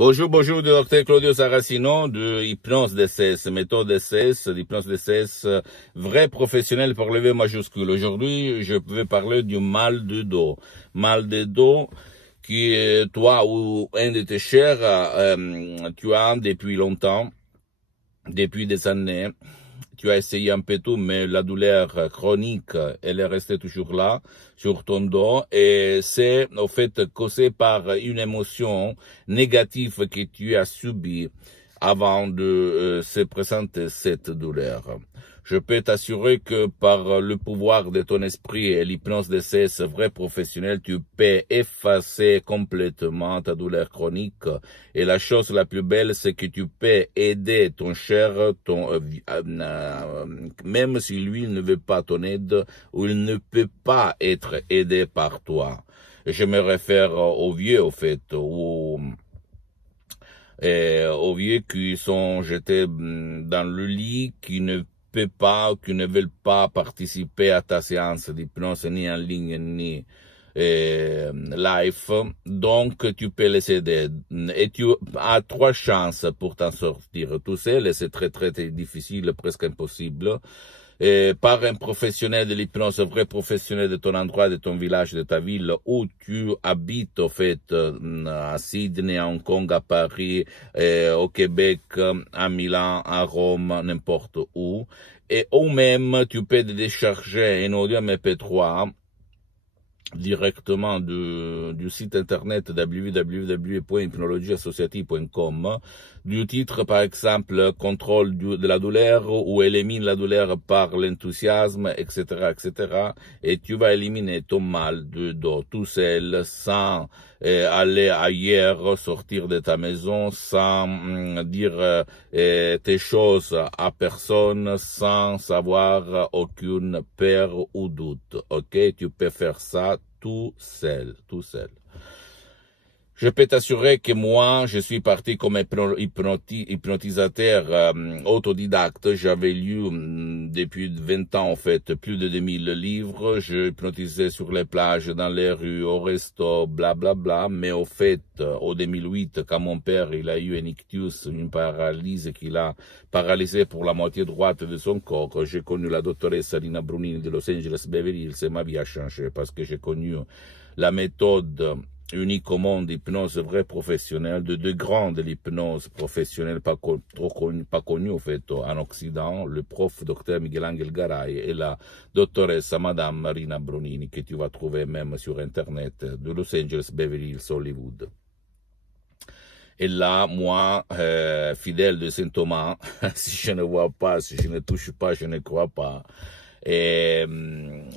Bonjour, docteur Claudio Saracino de Hypnose DCS, méthode DCS, l'hypnose DCS, vrai professionnel par le V majuscule. Aujourd'hui, je vais parler du mal de dos. Mal de dos qui, toi ou un de tes chers, tu as depuis longtemps, depuis des années. Tu as essayé un peu tout, mais la douleur chronique, elle est restée toujours là, sur ton dos, et c'est, au fait, causé par une émotion négative que tu as subie avant de se présenter cette douleur. Je peux t'assurer que par le pouvoir de ton esprit et l'hypnose de ces vrais professionnels, tu peux effacer complètement ta douleur chronique. Et la chose la plus belle, c'est que tu peux aider ton cher, même si lui ne veut pas ton aide ou il ne peut pas être aidé par toi. Je me réfère aux vieux, au fait, aux vieux qui sont jetés dans le lit, qui ne veulent pas participer à ta séance d'hypnose ni en ligne ni live. Donc tu peux les aider et tu as 3 chances pour t'en sortir tout seul, et c'est très difficile, presque impossible. Par un professionnel de l'hypnose, un vrai professionnel de ton endroit, de ton village, de ta ville où tu habites, au fait, à Sydney, à Hong Kong, à Paris, au Québec, à Milan, à Rome, n'importe où. Et ou même, tu peux décharger un audio MP3 directement du site internet www.hypnologieassociative.com, du titre par exemple contrôle de la douleur ou élimine la douleur par l'enthousiasme, etc. Et tu vas éliminer ton mal de dos tout seul, sans aller ailleurs, sortir de ta maison, sans dire tes choses à personne, sans avoir aucune peur ou doute. Ok, tu peux faire ça tout seul. Je peux t'assurer que moi, je suis parti comme hypnotisateur autodidacte. J'avais lu depuis 20 ans, en fait, plus de 2000 livres. Je hypnotisais sur les plages, dans les rues, au resto, blablabla. Mais au fait, au 2008, quand mon père, il a eu un ictus, une paralysie qu'il a paralysé pour la moitié droite de son corps, j'ai connu la doctoresse Rina Brunini de Los Angeles Beverly Hills, et ma vie a changé parce que j'ai connu la méthode unique au monde d'hypnose vrai professionnelle, de deux grands de l'hypnose professionnelle, pas connus, au fait, en Occident, le prof Dr Miguel Angel Garay et la doctoresse Madame Marina Brunini, que tu vas trouver même sur Internet, de Los Angeles, Beverly Hills, Hollywood. Et là, moi, fidèle de Saint Thomas, si je ne vois pas, si je ne touche pas, je ne crois pas. Et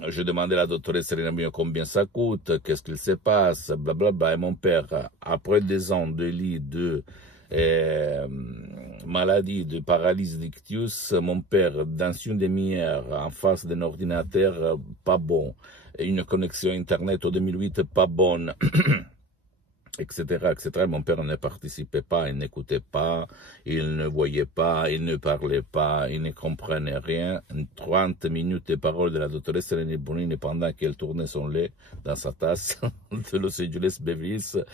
je demandais à la doctoresse Serena combien ça coûte, qu'est-ce qu'il se passe, blablabla. Et mon père, après 2 ans de lit de maladie, de paralysie d'ictus, mon père, dans une demi-heure, en face d'un ordinateur pas bon, et une connexion Internet au 2008 pas bonne, etc. Mon père ne participait pas, il n'écoutait pas, il ne voyait pas, il ne parlait pas, il ne comprenait rien. 30 minutes de paroles de la doctoresse Hélène Brunini pendant qu'elle tournait son lait dans sa tasse de Los Angeles Beverly Hills.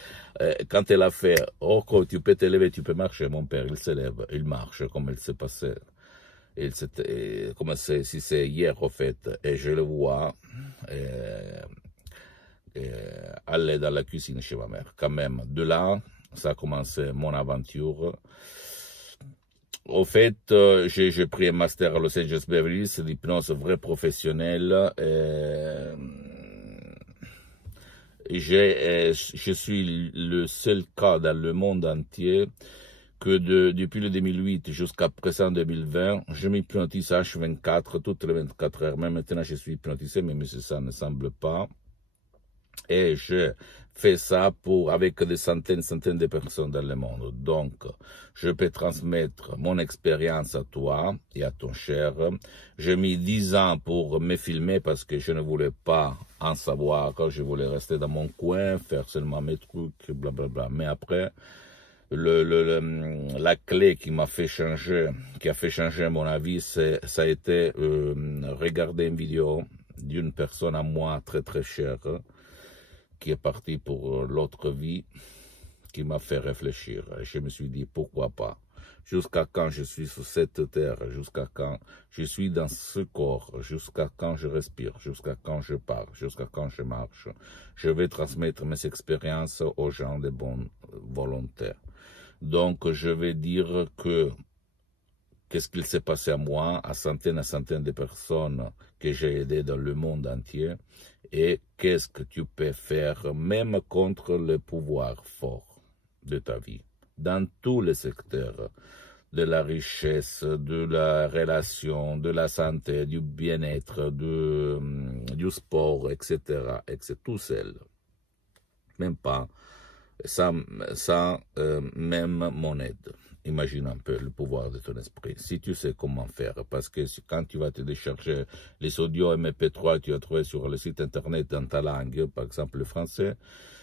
Quand elle a fait « Oh, tu peux t'élever, tu peux marcher », mon père, il s'élève, il marche comme il s'est passé. Comme si c'est hier, au fait, et je le vois. Aller dans la cuisine chez ma mère. Quand même, de là, ça a commencé mon aventure. Au fait, j'ai pris un master à Los Angeles Beverly Hills, l'hypnose vrai professionnel. Je suis le seul cas dans le monde entier que depuis le 2008 jusqu'à présent 2020, je m'hypnotise H24, toutes les 24 heures. Même maintenant, je suis hypnotisé, même si ça ne semble pas. Et je fais ça avec des centaines de personnes dans le monde. Donc, je peux transmettre mon expérience à toi et à ton cher. J'ai mis 10 ans pour me filmer parce que je ne voulais pas en savoir. Je voulais rester dans mon coin, faire seulement mes trucs, blablabla. Mais après, la clé qui m'a fait changer, qui a fait changer mon avis, ça a été regarder une vidéo d'une personne à moi très chère, qui est parti pour l'autre vie, qui m'a fait réfléchir. Et je me suis dit, pourquoi pas? Jusqu'à quand je suis sur cette terre, jusqu'à quand je suis dans ce corps, jusqu'à quand je respire, jusqu'à quand je parle, jusqu'à quand je marche. Je vais transmettre mes expériences aux gens de bonne volonté. Donc, je vais dire que qu'est-ce qu'il s'est passé à moi, à centaines de personnes que j'ai aidées dans le monde entier, et qu'est-ce que tu peux faire même contre le pouvoir fort de ta vie, dans tous les secteurs, de la richesse, de la relation, de la santé, du bien-être, du sport, etc. Et c'est tout seul, même pas, sans même mon aide. Imagine un peu le pouvoir de ton esprit, si tu sais comment faire, parce que quand tu vas te décharger les audios MP3 que tu as trouvés sur le site internet dans ta langue, par exemple le français,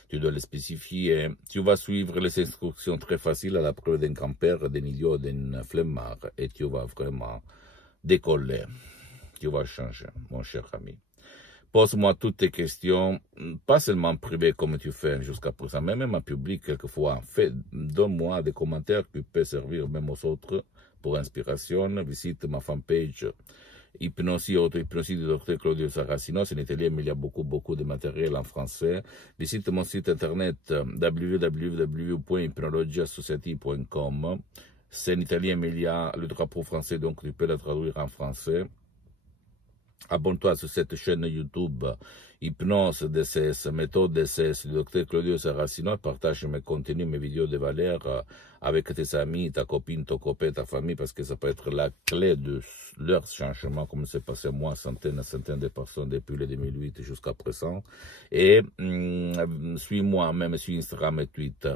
tu dois les spécifier, tu vas suivre les instructions très faciles à la preuve d'un grand-père, d'un idiot, d'un flemmard, et tu vas vraiment décoller, tu vas changer, mon cher ami. Pose-moi toutes tes questions, pas seulement privées comme tu fais jusqu'à présent, mais même en public quelquefois. Donne-moi des commentaires qui peuvent servir même aux autres pour inspiration. Visite ma fanpage Hypnosie, auto-hypnosie du Dr Claudio Saracino. C'est en italien, mais il y a beaucoup de matériel en français. Visite mon site internet www.hypnologieassociative.com. C'est en italien, mais il y a le drapeau français, donc tu peux le traduire en français. Abonne-toi sur cette chaîne YouTube Hypnose DCS, méthode DCS du Dr Claudio Saracino, et partage mes contenus, mes vidéos de valeur avec tes amis, ta copine, ton copain, ta famille, parce que ça peut être la clé de leur changement, comme c'est passé moi, centaines de personnes depuis le 2008 jusqu'à présent. Et suis-moi même sur Instagram et Twitter,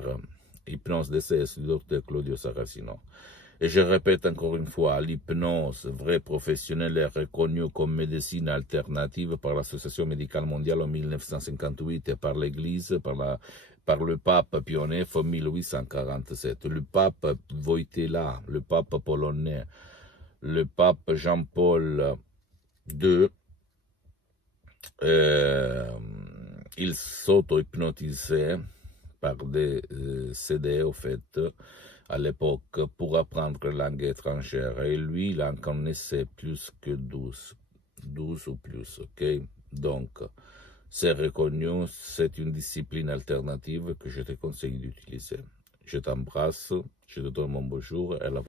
Hypnose DCS du Dr Claudio Saracino. Et je répète encore une fois, l'hypnose vraie professionnelle est reconnue comme médecine alternative par l'Association médicale mondiale en 1958 et par l'Église, par le pape Pie IX en 1847. Le pape Wojtyła, le pape polonais, le pape Jean-Paul II, il s'auto-hypnotisait par des CD, au fait, à l'époque, pour apprendre la langue étrangère. Et lui, il en connaissait plus que 12 ou plus, ok? Donc, c'est reconnu, c'est une discipline alternative que je te conseille d'utiliser. Je t'embrasse, je te donne mon bonjour et à la